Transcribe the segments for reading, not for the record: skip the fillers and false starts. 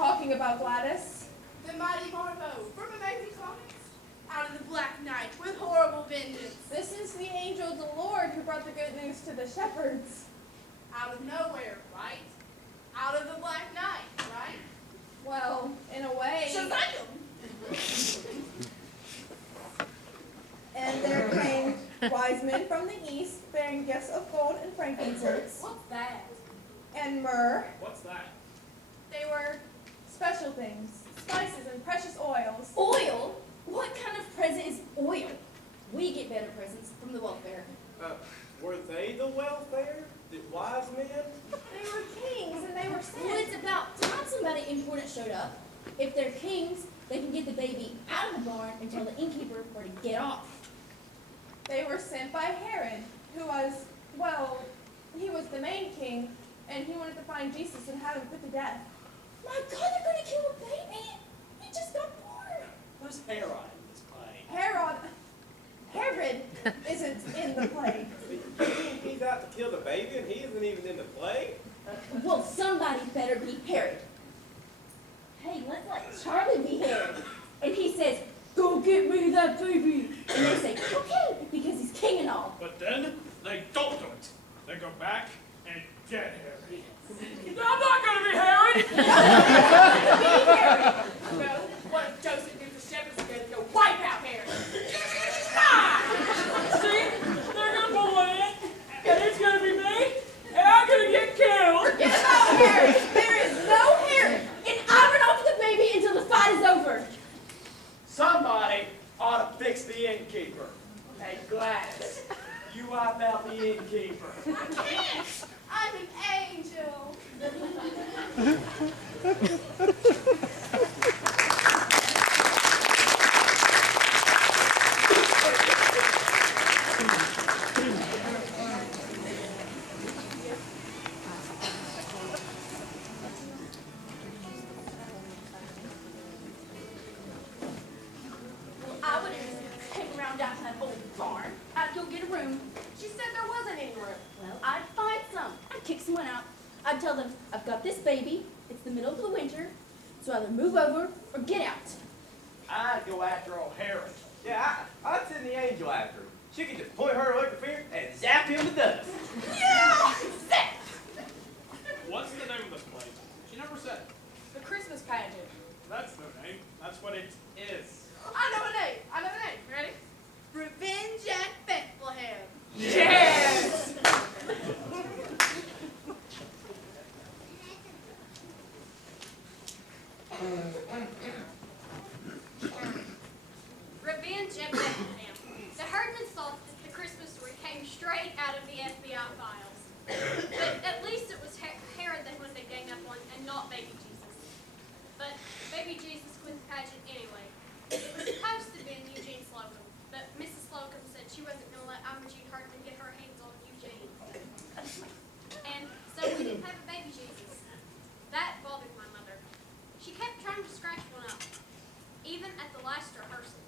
talking about, Gladys? The mighty Marvo from Amazing Comics. Out of the Black Night with horrible vengeance. This is the angel of the Lord who brought the good news to the shepherds. Out of nowhere, right? Out of the Black Night, right? Well, in a way. Shazam! And there came wise men from the east bearing gifts of gold and frankincense. What's that? And myrrh. What's that? They were special things, spices and precious oils. Oil? What kind of present is oil? We get better presents from the welfare. Were they the welfare? The wise men? They were kings and they were sent. Well, it's about time somebody important showed up. If they're kings, they can get the baby out of the barn and tell the innkeeper where to get off. They were sent by Herod, who was, well, he was the main king, and he wanted to find Jesus and have him put to death. My God, they're going to kill a baby? He just got born. Who's Herod in this play? Herod isn't in the play. You think he's out to kill the baby and he isn't even in the play? Well, somebody better be Herod. Hey, let's let Charlie be Herod. And he says, go get me that baby. And they say, okay, because he's king and all. But then they don't do it. They go back and get Herod. I'm not going to be Herod! Be Herod! Well, what if Joseph gives the shepherds again to go wipe out Herod? See? They're going to pull in, and it's going to be me, and I'm going to get killed. Forget about Herod. There is no Herod. And I run off the baby until the fight is over. Somebody ought to fix the innkeeper. Hey, Gladys, you wipe out the innkeeper. I can't! I'm an angel! I would just hang around down in that old barn. I'd go get a room. She said there wasn't any room. Well, I'd find some. I'd kick someone out. I'd tell them, I've got this baby. It's the middle of the winter, so either move over or get out. I'd go after old Herod. Yeah, I'd send the angel after him. She could just point her electric finger and zap him to dust. Yeah! Zap! What's the name of this play? She never said. The Christmas pageant. That's no name. That's what it is. I know a name. I know a name. Ready? Revenge at Bethlehem. Yes! Revenge at Bethlehem. The herdmen thought that the Christmas story came straight out of the FBI files. But at least it was Herod they wanted to gang up on and not baby Jesus. But baby Jesus quit the pageant anyway. It was supposed to have been Eugene Slocum, but Mrs. Slocum said she wasn't going to let Imogene Hartman get her hands on Eugene. And so we didn't have a baby Jesus. That bothered my mother. She kept trying to scratch one up, even at the last rehearsal.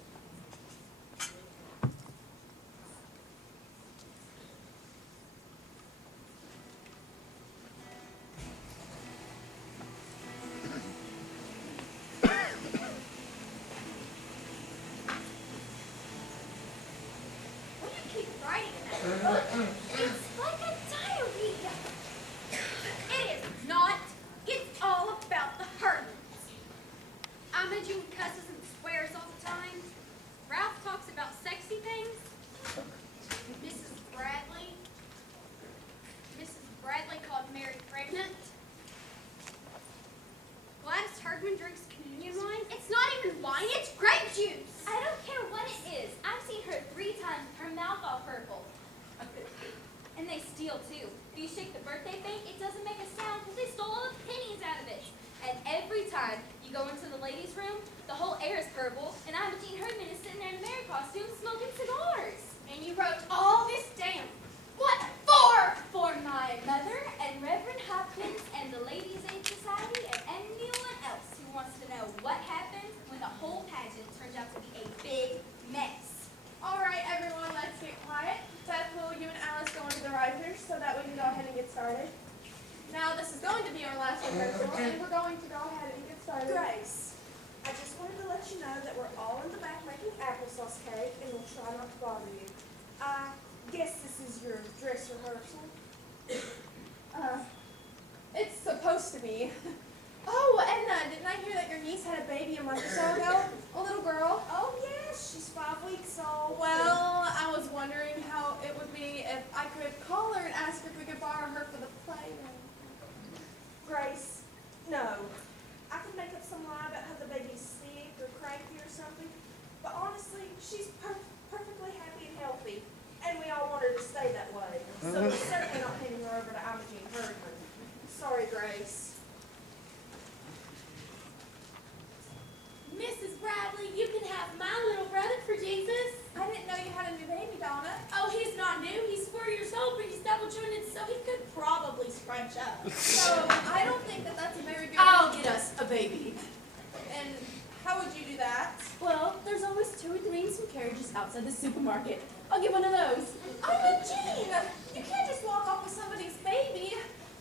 What do you keep writing in that book? It's like a diary. It is not. It's all about the herdmans. Imogene cusses and swears all the time. Ralph talks about sexy things. Mrs. Bradley called Mary pregnant. Gladys Herdman drinks communion wine. It's not even wine, it's grape juice. I don't care what it is. I've seen her 3 times, her mouth all purple. And they steal too. If you shake the birthday bank, it doesn't make a sound because they stole all the pennies out of it. And every time you go into the ladies' room, the whole air is purple, and Imogene Herdman is sitting there in Mary costume smoking cigars. And you wrote all this down. What for? For my mother and Reverend Hopkins and the Ladies' Aid Society and anyone else who wants to know what happened when the whole pageant turned out to be a big mess. All right, everyone, let's get quiet. Seth, will you and Alice go into the risers so that we can go ahead and get started? Now, this is going to be our last rehearsal, and we're going to go ahead and get started. excited. Grace, I just wanted to let you know that we're all in the back making applesauce cake, and we'll try not to bother you. I guess this is your dress rehearsal. It's supposed to be. Oh, Edna, didn't I hear that your niece had a baby a month or so ago? A little girl? Oh yes, she's 5 weeks old. Well, I was wondering how it would be if I could call her and ask her if we could borrow her for the play. Grace, no. I could make up some lie about how the baby's sick or cranky or something, but honestly, she's perfectly happy and healthy, and we all want her to stay that way. So we're certainly not handing her over to Imogene Herdman. Sorry, Grace. Mrs. Bradley, you can have my little brother for Jesus. I didn't know you had a new baby, Donna. Oh, he's not new. He's 4 years old, but he's double jointed, so he could probably scrunch up. So, I don't think that that's a very good I'll get us a baby. And how would you do that? Well, there's always 2 or 3 in some carriages outside the supermarket. I'll get one of those. Imogene! You can't just walk off with somebody's baby.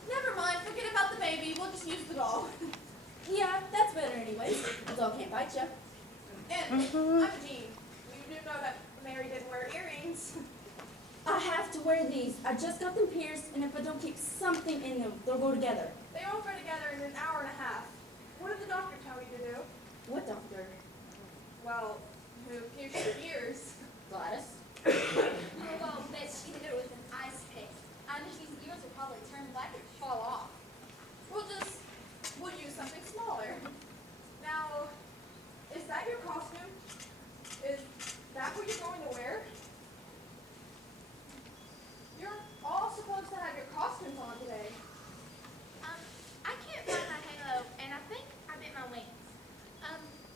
Never mind, forget about the baby. We'll just use the doll. Yeah, that's better anyways. The dog can't bite you. And, Imogene, you do know that Mary didn't wear earrings. I have to wear these. I just got them pierced, and if I don't keep something in them, they'll go together. They won't go together in an hour and a half. What did the doctor tell you to do? What doctor? Well, who pierced your ears. Gladys? Oh, well, bet she did it with an ice pick. Imogene ears will probably turn black and fall off. We'll use something smaller. Now, is that your costume? Is that what you're going to wear? You're all supposed to have your costumes on today. I can't find my halo, and I think I bit my wings.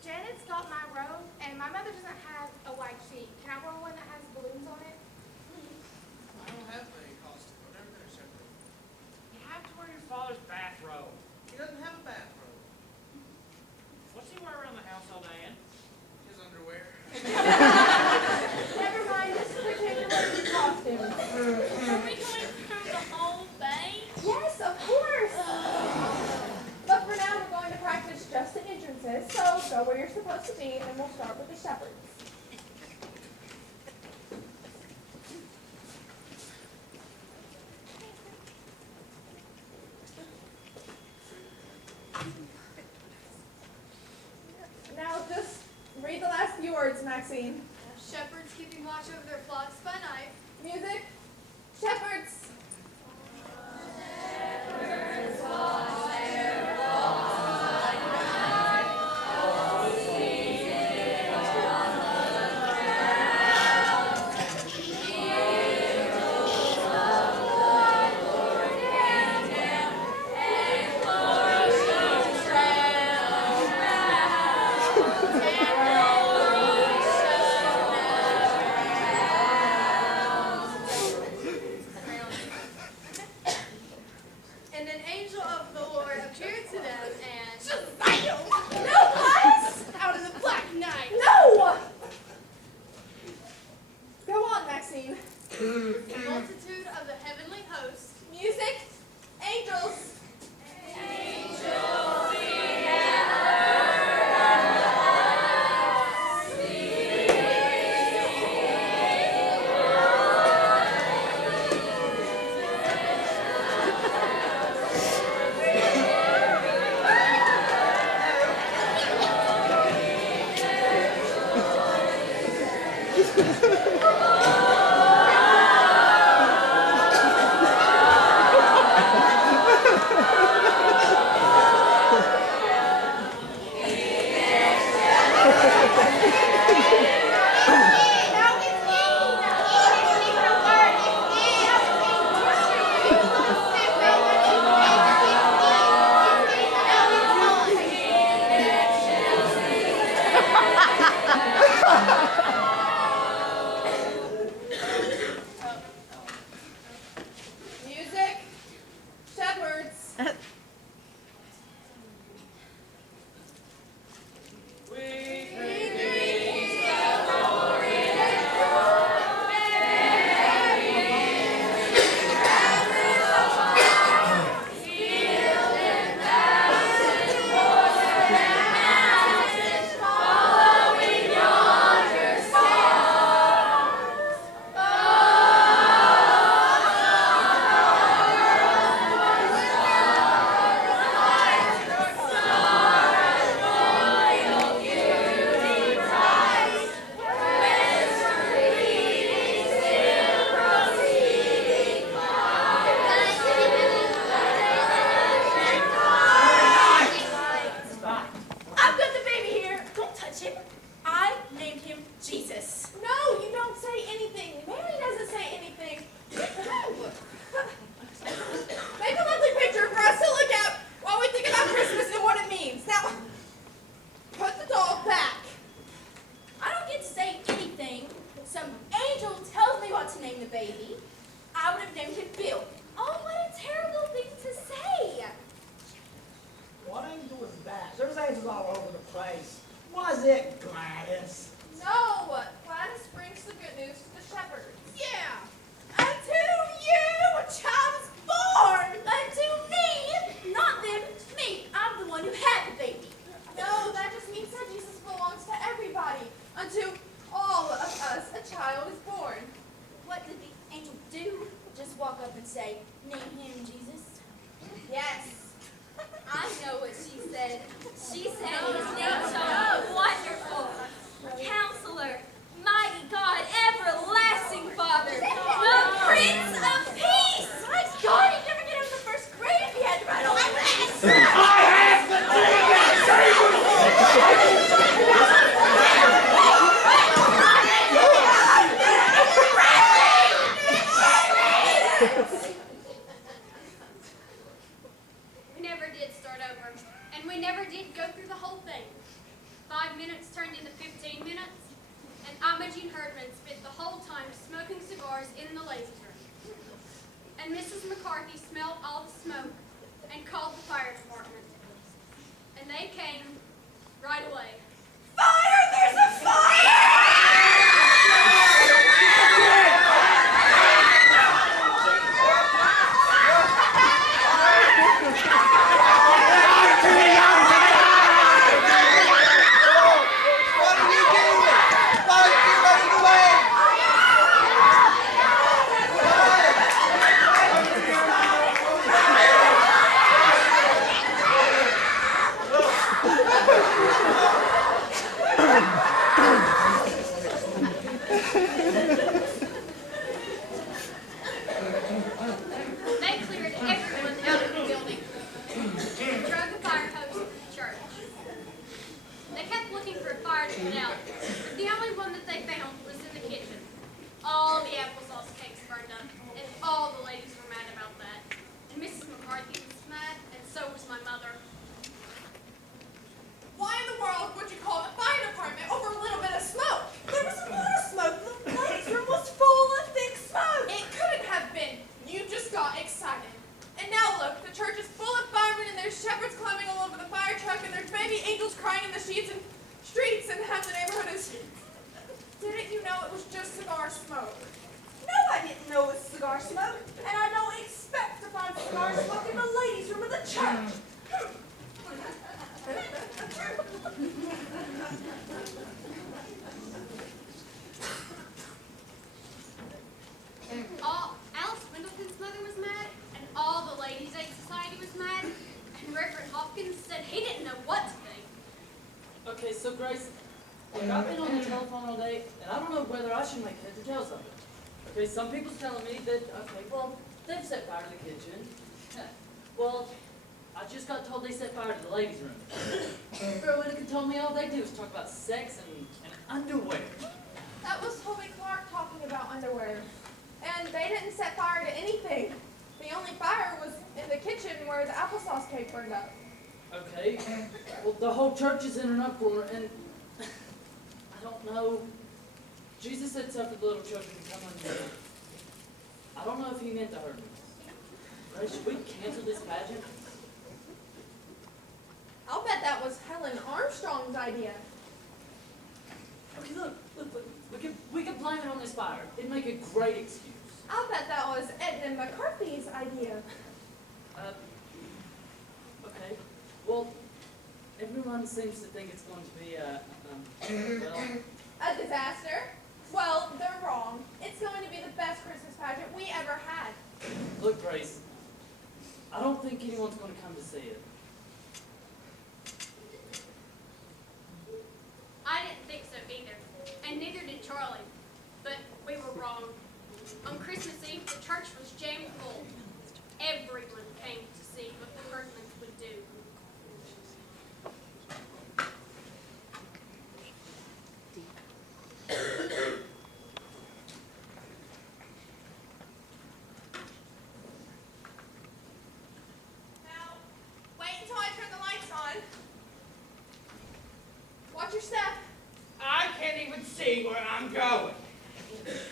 Janet's got my robe, and my mother doesn't have a white sheet. Can I wear one that has balloons on it? I don't have a costume, but everything's separate. You have to wear your father's bathrobe. He doesn't have a bathrobe. What's he wear around the house all day in? His underwear. Never mind, just pretend you're wearing your costume. Are we going through the whole thing? Yes, of course. But for now, we're going to practice just the entrances. So go where you're supposed to be, and we'll start with the shepherds. Now just read the last few words, Maxine. Shepherds keeping watch over their flocks by night. Music. Shepherds. clothes all over the place. Was it Gladys? No, Gladys brings the good news to the shepherds. Yeah. Unto you a child is born. Unto me, not them, me. I'm the one who had the baby. No, that just means that Jesus belongs to everybody. Unto all of us, a child is born. What did the angel do? Just walk up and say, name him Jesus? Yes. I know what she said. She said his name shall be Wonderful, Counselor, Mighty God, Everlasting Father, the Prince of Peace. My God, he'd never get out of the first grade if he had to write all this. I have the We never did start over, and we never did go through the whole thing. 5 minutes turned into 15 minutes, and Imogene Herdman spent the whole time smoking cigars in the ladies' room. And Mrs. McCarthy smelled all the smoke and called the fire department. And they came right away. Fire! There's a fire! What are you doing? Why are you running away? They cleared everyone out of the building and drug the fire hose to the church. They kept looking for a fire to put out, but the only one that they found was in the kitchen. All the applesauce cakes burned up, and all the ladies were mad about that. And Mrs. McCarthy was mad, and so was my mother. Why in the world would you call the fire department over a little bit of smoke? There was a lot of smoke. The ladies' room was full of thick smoke. It couldn't have been. You just got excited. And now look, the church is full of firemen and there's shepherds climbing all over the fire truck and there's baby angels crying in the streets and half the neighborhood is... Didn't you know it was just cigar smoke? No, I didn't know it was cigar smoke, and I don't expect to find cigar smoke in the ladies' room of the church. Alice Pendleton's mother was mad, and all the Ladies' Aid Society was mad, and Reverend Hopkins said he didn't know what to think. Okay, so Grace, look, I've been on the telephone all day, and I don't know whether I should make heads or tails of it. Okay, some people's telling me that, okay, well, they've set fire to the kitchen. Well, I just got told they set fire to the ladies' room. Girl Whitaker told me all they do is talk about sex and underwear. That was Toby Clark talking about underwear. And they didn't set fire to anything. The only fire was in the kitchen where the applesauce cake burned up. Okay, well, the whole church is in an uproar, and I don't know. Jesus said suffer the little children to come unto him. I don't know if he meant to hurt me. Grace, should we cancel this pageant? I'll bet that was Helen Armstrong's idea. Okay, look, we could blame it on this fire. It'd make a great excuse. I'll bet that was Edmund McCarthy's idea. Okay, well, everyone seems to think it's going to be well, A disaster? Well, they're wrong. It's going to be the best Christmas pageant we ever had. look, Grace, I don't think anyone's going to come to see it. I didn't think so either, and neither did Charlie. But we were wrong. On Christmas Eve, the church was jammed full. Everyone came to see what the Herdmans would do. Now, wait until I turn the lights on. Watch your step. I can't even see where I'm going.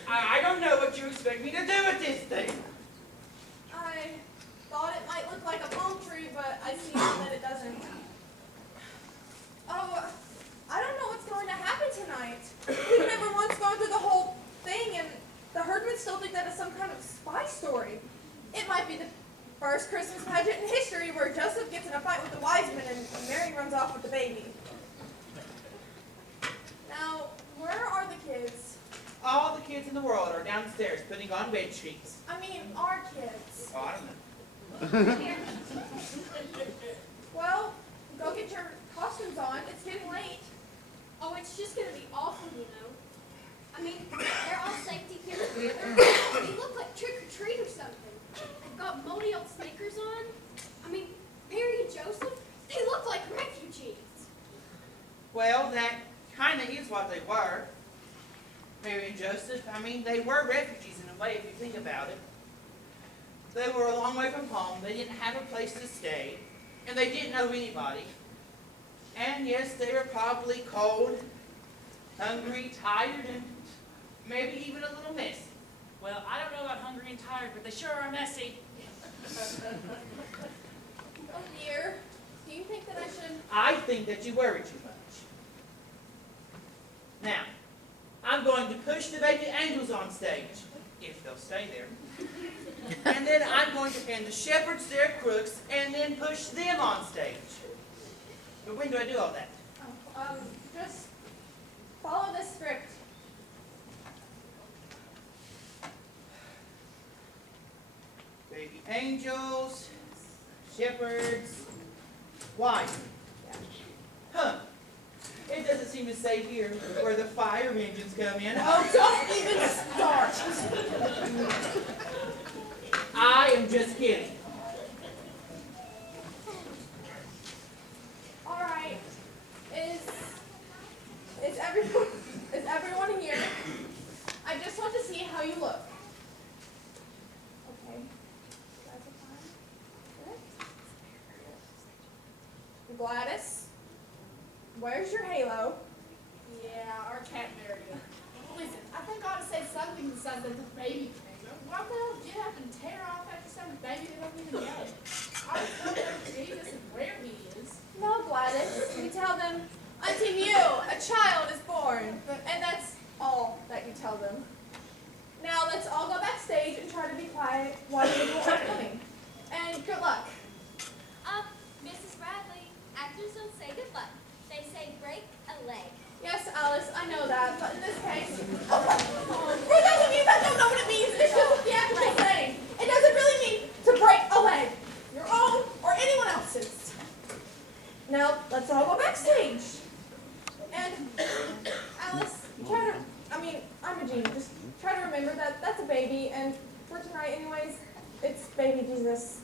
I don't know what you expect me to do with this thing. I thought it might look like a palm tree, but I see now that it doesn't. baby. Now, where are the kids? All the kids in the world are downstairs putting on bed sheets. I mean, our kids. Oh, I don't know. Well, go get your costumes on. It's getting late. Oh, it's just gonna be awful, you know. I mean, they're all safety pins together. They look like trick or treat or something. They've got moldy old sneakers on. I mean, Mary and Joseph, they look like refugees. Well, that kind of is what they were. Mary and Joseph, I mean, they were refugees in a way if you think about it. They were a long way from home. They didn't have a place to stay. And they didn't know anybody. And yes, they were probably cold, hungry, tired, and maybe even a little messy. Well, I don't know about hungry and tired, but they sure are messy. Oh dear. Do you think that I should? I think that you worry too much. Now, I'm going to push the baby angels on stage, if they'll stay there. And then I'm going to hand the shepherds their crooks and then push them on stage. But when do I do all that? Oh, just follow this script. Baby angels, shepherds, why? Huh. It doesn't seem to say here where the fire engines come in. Oh, don't even start. I am just kidding. All right. Is everyone here? I just want to see how you look. Okay. That's fine. Good. Gladys, where's your halo? Yeah, our cat married her. Listen, I think I ought to say something besides that the baby came. Why the hell get up and tear off after some baby they don't even know? I just don't know Jesus and where he is. No, Gladys. You tell them, unto you a child is born. And that's all that you tell them. Now let's all go backstage and try to be quiet while people are coming. And good luck. Mrs. Bradley, actors don't say good luck. They say break a leg. Yes, Alice, I know that, but in this case, for those of you that don't know what it means, it's just a theatrical saying. It doesn't really mean to break a leg, your own or anyone else's. Now, let's all go backstage. And, Alice, I'm Regina, just try to remember that that's a baby, and for tonight anyways, it's baby Jesus.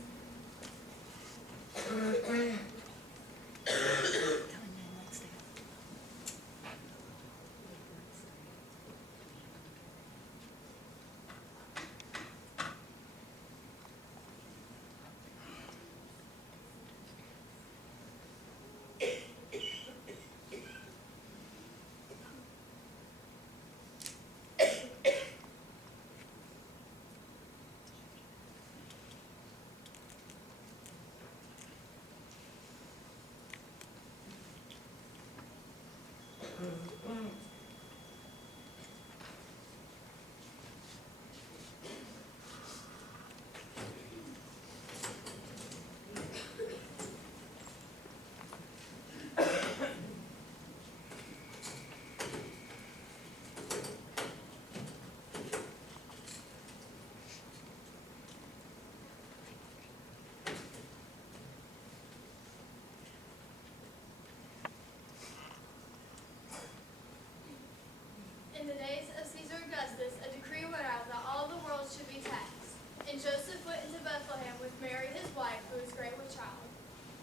In the days of Caesar Augustus, a decree went out that all the world should be taxed. And Joseph went into Bethlehem with Mary his wife, who was great with child.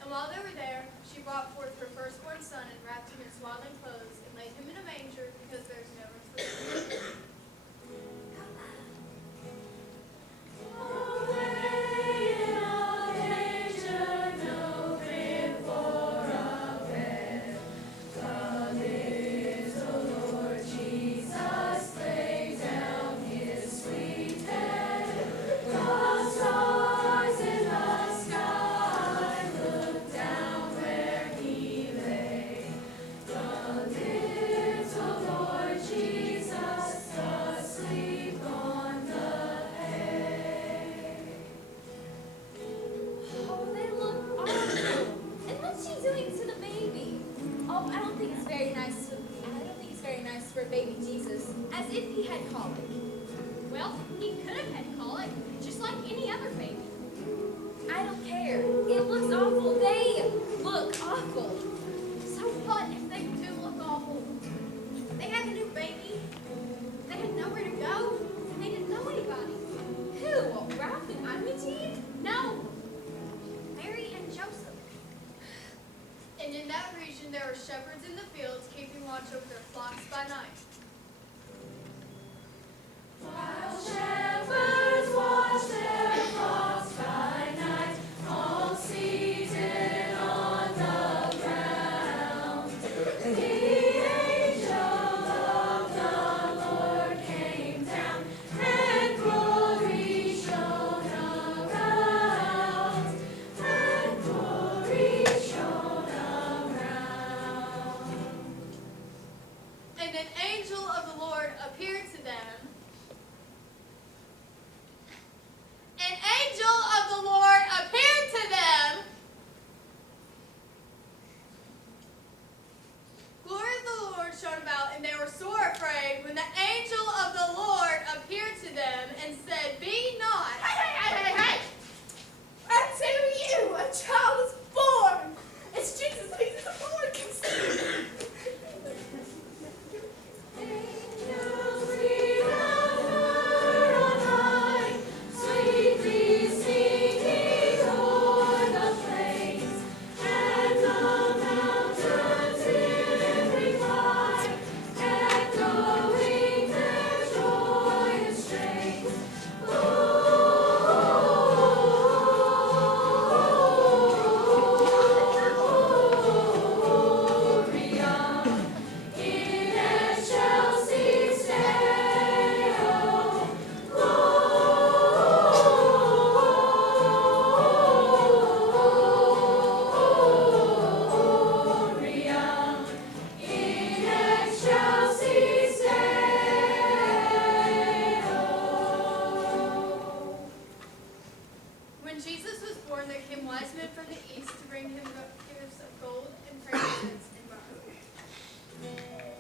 And while they were there, she brought forth her firstborn son and wrapped him in swaddling clothes and laid him in a manger because there was no room for them. Jesus if he had colic? Well, he could have had colic, just like any other baby. I don't care. It looks awful. They look awful. So what if they do look awful? They had a new baby. They had nowhere to go, and they didn't know anybody. Who? Ralph and Imogen? No. Mary and Joseph. And in that region there were shepherds in the fields keeping watch over their flocks by night. While shepherds watch their flocks by night, all seated on the ground, the angel of the Lord came down, and glory shone around, and glory shone around. And an angel of the Lord appeared to them. An angel of the Lord appeared to them. Glory of the Lord shone about, and they were sore afraid when the angel of the Lord appeared to them and said, "Be not." Hey! Unto you a child is born. It's Jesus, he's the Lord conceived. Angels we have heard on high, sweetly singing o'er the plains, and the mountains in reply, echoing their joyous strains. Gloria in excelsis Deo, Gloria in excelsis Deo. When Jesus was born, there came wise men from the east to bring him gifts of gold and frankincense and myrrh.